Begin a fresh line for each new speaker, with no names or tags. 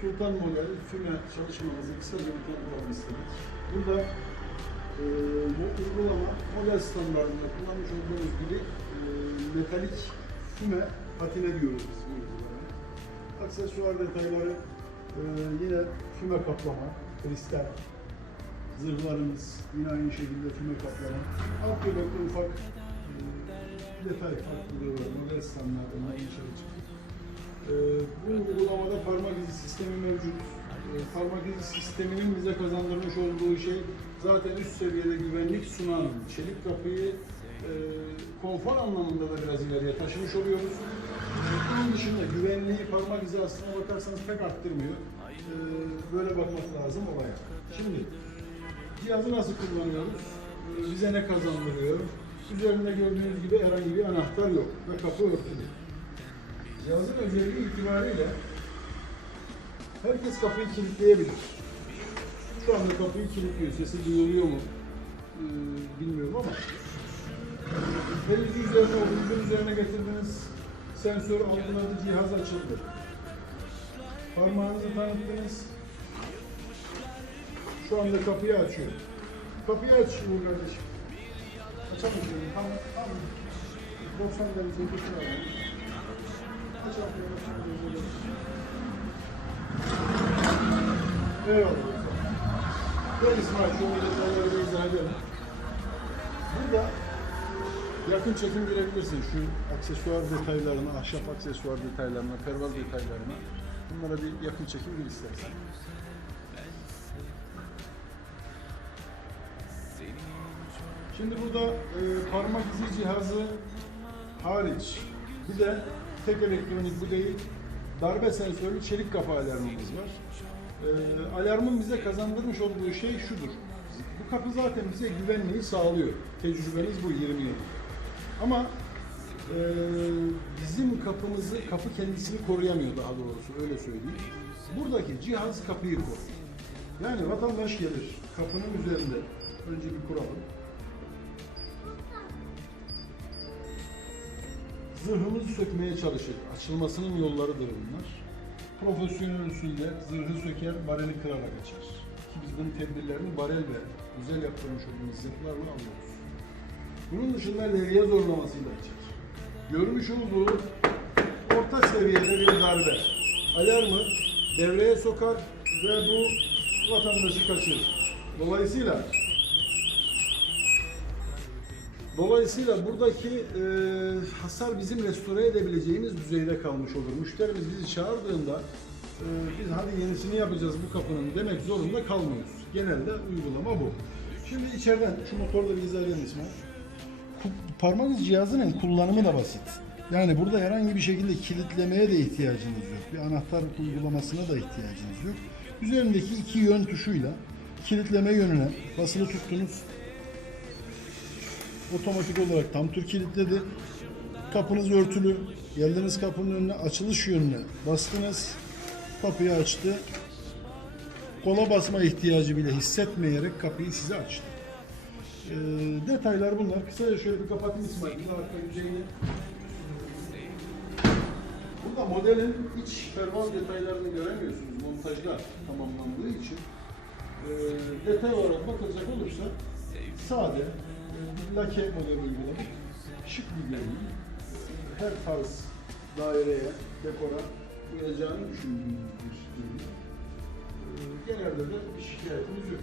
Sultan model füme çalışmamızı kısaca bir tanıtmak istedik. Burada e, bu uygulama model standartında kullanmış olduğumuz gibi e, metalik füme patine diyoruz biz bu uygulamaya. Aksesuar detayları e, yine füme kaplama, kristal, zırhlarımız yine aynı şekilde füme kaplama. Alt göbekte ufak e, detay farklılığı var. Model standartından dışarı çıkıyor. Ee, bu uygulamada parmak izi sistemi mevcut. Ee, parmak izi sisteminin bize kazandırmış olduğu şey zaten üst seviyede güvenlik sunan çelik kapıyı e, konfor anlamında da biraz ileriye taşımış oluyoruz. Bunun dışında güvenliği parmak izi aslına bakarsanız pek arttırmıyor. Ee, böyle bakmak lazım olaya. Şimdi cihazı nasıl kullanıyoruz? Bize ne kazandırıyor? Üzerinde gördüğünüz gibi herhangi bir anahtar yok ve kapı örtülü. Cihazın özelliği itibariyle herkes kapıyı kilitleyebilir. Şu anda kapıyı kilitliyor. Sesi duyuluyor mu? Ee, bilmiyorum ama elinizi üzerine omuzun üzerine getirdiniz. Sensör algıladı, cihaz açıldı. Parmağınızı tanıttınız. Şu anda kapıyı açıyor. Kapıyı aç Uğur kardeşim. Şöyle. Tam, tam 90 derece aç kapıyı. Eyvallah. Gel İsmail şu detayları bir izah edelim. Burada yakın çekim görebilirsin şu aksesuar detaylarına, ahşap aksesuar detaylarına, pervaz detaylarına. Bunlara bir yakın çekim gir istersen. Şimdi burada e, parmak izi cihazı hariç bir de tek elektronik bu değil darbe sensörlü çelik kapı alarmımız var. E, alarmın bize kazandırmış olduğu şey şudur. Bu kapı zaten bize güvenliği sağlıyor. Tecrübemiz bu 20 yıl. Ama e, bizim kapımızı, kapı kendisini koruyamıyor daha doğrusu öyle söyleyeyim. Buradaki cihaz kapıyı koruyor. Yani vatandaş gelir kapının üzerinde önce bir kuralım. Zırhımızı sökmeye çalışır. Açılmasının yollarıdır bunlar. Profesyonel usulle zırhı söker, bareli kırarak açar. Ki biz bunun tedbirlerini barel ve güzel yaptırmış olduğumuz zırhlarla alıyoruz. Bunun dışında levye zorlamasıyla açar. Görmüş olduğu orta seviyede bir darbe. Alarmı devreye sokar ve bu vatandaşı kaçırır. Dolayısıyla Dolayısıyla buradaki e, hasar bizim restore edebileceğimiz düzeyde kalmış olur. Müşterimiz bizi çağırdığında e, biz hadi yenisini yapacağız bu kapının demek zorunda kalmıyoruz. Genelde uygulama bu. Şimdi içeriden şu motorda bir izah edelim İsmail. Parmak izi cihazının kullanımı da basit. Yani burada herhangi bir şekilde kilitlemeye de ihtiyacınız yok. Bir anahtar uygulamasına da ihtiyacınız yok. Üzerindeki iki yön tuşuyla kilitleme yönüne basılı tuttunuz otomatik olarak tam tür kilitledi. Kapınız örtülü. Geldiniz kapının önüne açılış yönüne bastınız. Kapıyı açtı. Kola basma ihtiyacı bile hissetmeyerek kapıyı size açtı. Ee, detaylar bunlar. Kısaca şöyle bir kapatayım İsmail. Arka yüzeyini. Burada modelin iç pervaz detaylarını göremiyorsunuz. Montajlar tamamlandığı için. Ee, detay olarak bakılacak olursa sade, lake modeli uyguladık. Şık bir. Ee, Her tarz daireye, dekora uyacağını düşündüğümüz bir ürün. Ee, Genelde de bir şikayetimiz yok.